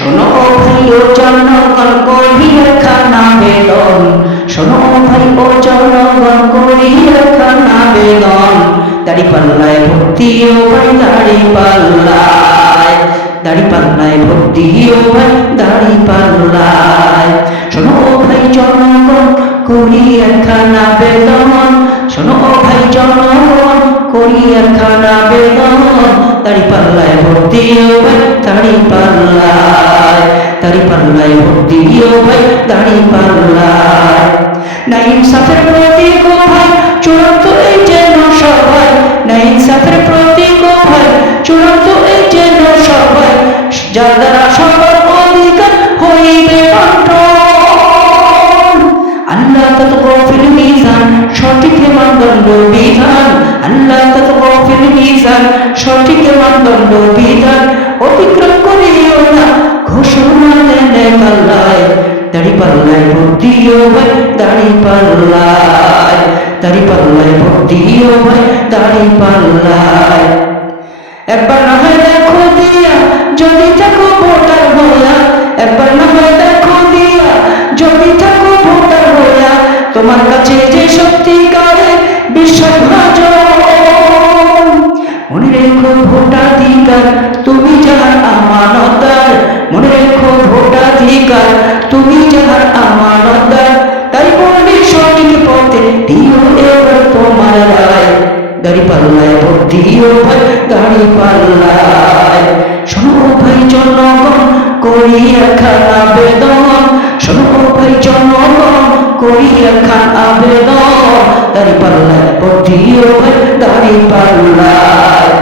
শোনো ভাই ও জনগণ করি একখানা বেদন, শোনো ভাই ও জনগণ করি একখানা বেদন। দাড়ি পাল্লায় ভোট দিও ভাই, দাড়ি পাল্লায়, দাড়ি পাল্লায় ভোট দিও ভাই, দাড়ি পাল্লায়। শোনো ভাই জনগণ করি একখানা বেদন, শোনো ভাই জনগণ করি একখানা বেদন। দাড়ি পাল্লায় ভোট দিও ভাই, দাড়ি পাল্লায়, দাড়ি পাল্লায় ভোট দিও ভাই, দাড়ি পাল্লায়। না ইনসাফের প্রতীক ও ভাই চূড়ান্ত এই যেন সবাই, না ইনসাফের প্রতীক ও ভাই চূড়ান্ত এই যেন সবাই। যার দ্বারা সবার অধিকার হইবে বন্টন। আল্লাহ তাতগফিল মিজান, সঠিক মানদণ্ড বিধান। আল্লাহ তাতগফিল মিজান, সঠিক মানদণ্ড বিধান। অতিক্রম করিও না ঘোষণা দেনে পাল্লায়, দাড়ি পাল্লায় ভোট দিও ভাই, দাড়ি পাল্লায়, দাড়ি পাল্লায় ভোট দিও ভাই, দাড়ি পাল্লায়। একবার না হয় দেখো দিয়া যদি থাকো ভোটার হইয়া, একবার না হয় দেখো দিয়া যদি থাকো ভোটার হইয়া। তোমার কাছে যে সত্যিকারের বিশ্বাসভাজন, মনে রেখো ভোটাধিকার তুমি যাহার আমানতদার, মনে রেখো ভোটাধিকার তুমি যাহার আমানতদার। তাই বলবি সঠিক পথে দিও এবার তোমার রায়, দাড়ি পাল্লায় ভোট দিও ভাই, দাড়ি পাল্লায়। শোনো ভাই জনগণ করি একখানা আবেদন, শোনো ভাই জনগণ করি একখানা আবেদন। দাড়ি পাল্লায় ভোট দিও ভাই, দাড়ি পাল্লায়,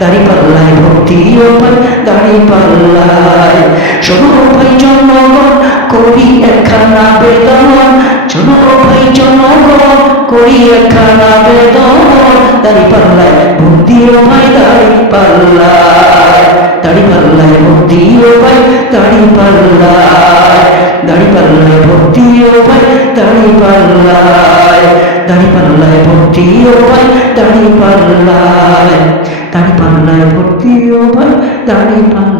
দাড়ি পাল্লায় ভোট দিও ভাই, দাড়ি পাল্লায়। শোনো ভাই জনগণ করি একখানা আবেদন, শোনো ভাই জনগণ করি একখানা আবেদন। দাড়ি পাল্লায় ভোট দিও ভাই, দাড়ি পাল্লায়, দাড়ি পাল্লায় ভোট দিও ভাই, দাড়ি পাল্লায়, দাড়ি পাল্লায় ভোট দিও ভাই, দাড়ি পাল্লায়, দাড়ি পাল্লায় ভোট দিও ভাই, দাড়ি পাল্লায়, দাড়ি পাল্লায় ভোট দিও ভাই, দাড়ি পাল্লায়।